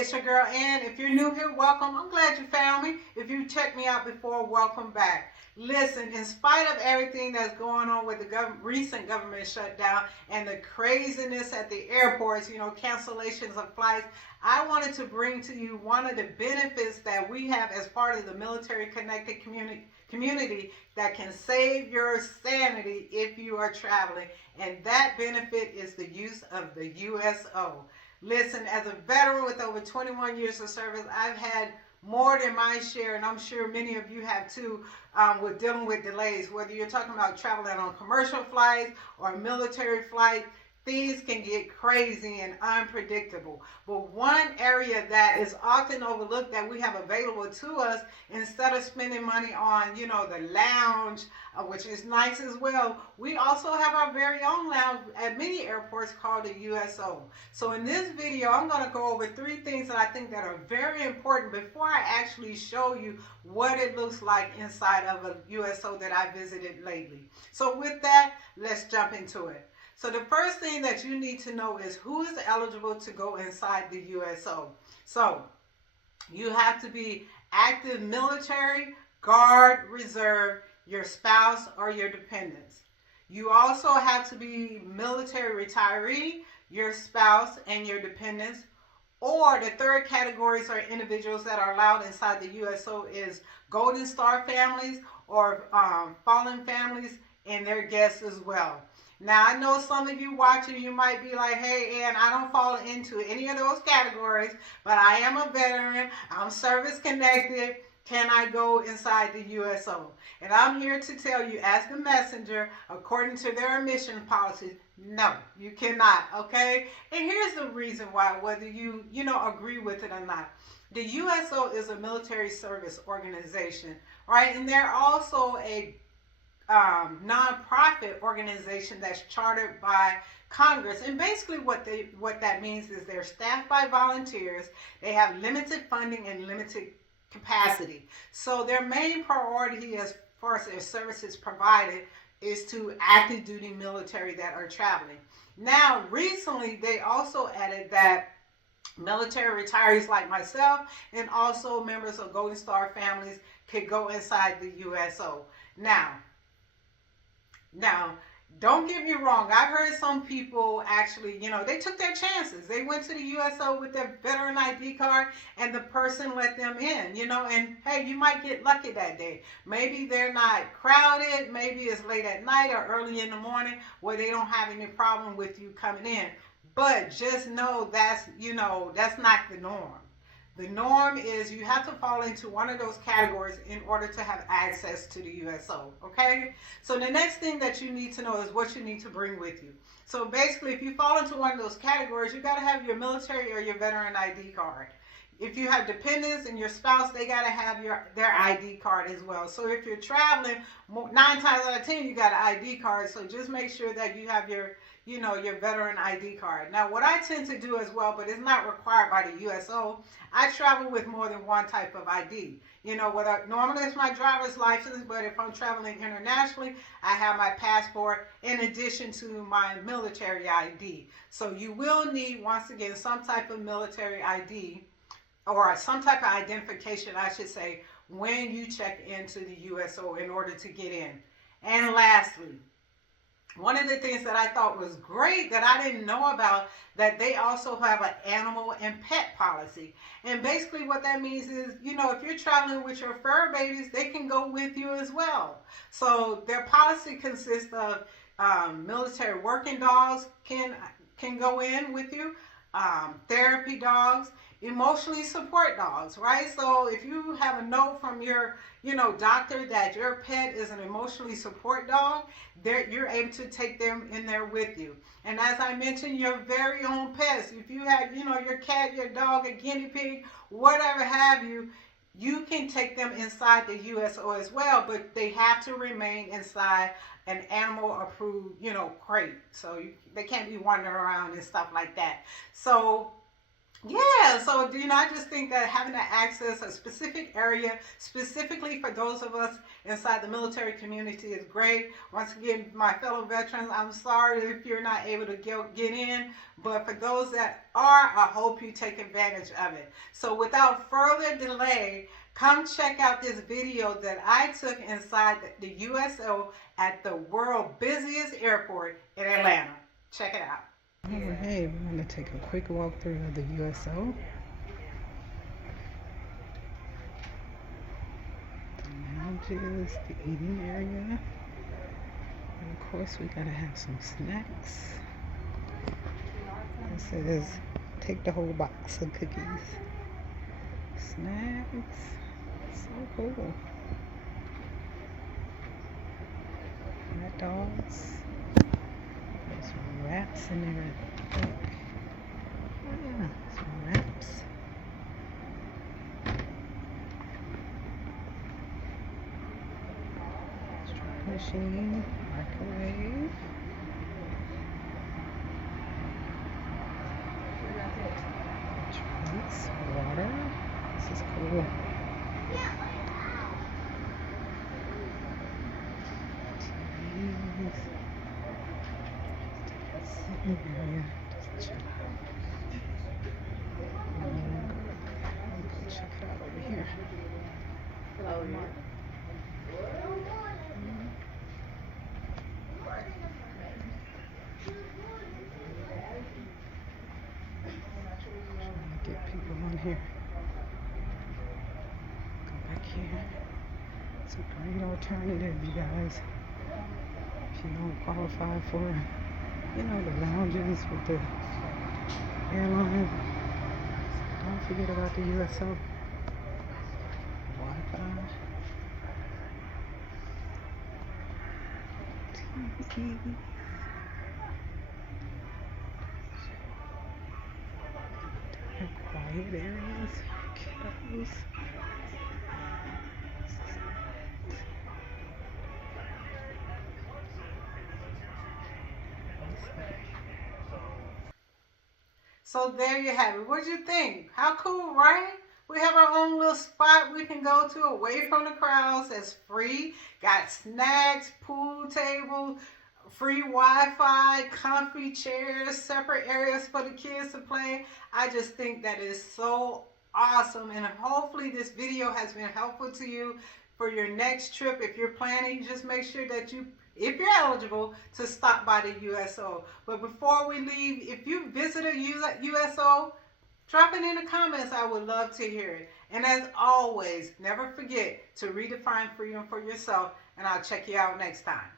it's your girl Ann. If you're new here, welcome. I'm glad you found me. If you checked me out before, welcome back. Listen, in spite of everything that's going on with the recent government shutdown and the craziness at the airports, cancellations of flights, I wanted to bring to you one of the benefits that we have as part of the military connected community that can save your sanity if you are traveling. And that benefit is the use of the USO. Listen, as a veteran with over 21 years of service, I've had more than my share, and I'm sure many of you have too, with dealing with delays. Whether you're talking about traveling on commercial flights or military flights, things can get crazy and unpredictable. But one area that is often overlooked that we have available to us, instead of spending money on, the lounge, which is nice as well, we also have our very own lounge at many airports called the USO. So in this video, I'm going to go over 3 things that I think that are very important before I actually show you what it looks like inside of a USO that I visited lately. So with that, let's jump into it. So the first thing that you need to know is who is eligible to go inside the USO. So you have to be active military, guard, reserve, your spouse, or your dependents. You also have to be military retiree, your spouse, and your dependents. Or the third categories are individuals that are allowed inside the USO is Golden Star families or fallen families and their guests as well. Now, I know some of you watching, you might be like, hey, Ann, I don't fall into any of those categories, but I am a veteran. I'm service connected. Can I go inside the USO? And I'm here to tell you, as the messenger, according to their admission policies, no, you cannot, okay? And here's the reason why, whether you agree with it or not. The USO is a military service organization, right? And they're also a nonprofit organization that's chartered by Congress. And basically what that means is they're staffed by volunteers. They have limited funding and limited capacity. So their main priority as far as their services provided is to active duty military that are traveling. Now, recently they also added that military retirees like myself and also members of Golden Star families could go inside the USO. Now, don't get me wrong. I've heard some people actually, they took their chances. They went to the USO with their veteran ID card and the person let them in, and hey, you might get lucky that day. Maybe they're not crowded. Maybe it's late at night or early in the morning where they don't have any problem with you coming in. But just know that's not the norm. The norm is you have to fall into one of those categories in order to have access to the USO, okay? So the next thing that you need to know is what you need to bring with you. So basically, if you fall into one of those categories, you got to have your military or your veteran ID card. If you have dependents and your spouse, they got to have their ID card as well. So if you're traveling, 9 times out of 10, you got an ID card. So just make sure that you have your veteran ID card. Now, what I tend to do as well, but it's not required by the USO, I travel with more than one type of ID. Normally it's my driver's license, but if I'm traveling internationally, I have my passport in addition to my military ID. So you will need, once again, some type of military ID or some type of identification, I should say, when you check into the USO in order to get in. And lastly, one of the things that I thought was great that I didn't know about, that they also have an animal and pet policy. And basically what that means is, if you're traveling with your fur babies, they can go with you as well. So their policy consists of military working dogs can go in with you, therapy dogs, emotionally support dogs, right? So if you have a note from your doctor that your pet is an emotionally support dog, you're able to take them in there with you. And as I mentioned, your very own pets, if you have your cat, your dog, a guinea pig, whatever have you, you can take them inside the USO as well, but they have to remain inside an animal approved crate. So they can't be wandering around and stuff like that. So Yeah, so I just think that having to access a specific area, specifically for those of us inside the military community, is great. Once again, my fellow veterans, I'm sorry if you're not able to get in, but for those that are, I hope you take advantage of it. So without further delay, come check out this video that I took inside the USO at the world busiest airport in Atlanta. Check it out. Alright, we're going to take a quick walk through the USO. The lounges, the eating area. And of course, we got to have some snacks. It says, take the whole box of cookies. Snacks. So cool. Hot dogs. There's wraps in there, I think. Oh yeah, some wraps. Straw machine, microwave. Drinks, water. This is cool. TVs. Sitting area. Just chill out. Go check it out over here. Hello, Trying to get people on here. Go back here. It's a great alternative, you guys. If you don't qualify for, the lounges with the airline, don't forget about the USO Wi-Fi. TV. Quiet areas, kiddos. So there you have it. What'd you think? How cool, right? We have our own little spot we can go to away from the crowds that's free. Got snacks, pool table, free Wi-Fi, comfy chairs, separate areas for the kids to play. I just think that is so awesome, and hopefully this video has been helpful to you for your next trip. If you're planning, just make sure that you, if you're eligible, to stop by the USO. But before we leave, if you visit a USO, drop it in the comments. I would love to hear it. And as always, never forget to redefine freedom for yourself, and I'll check you out next time.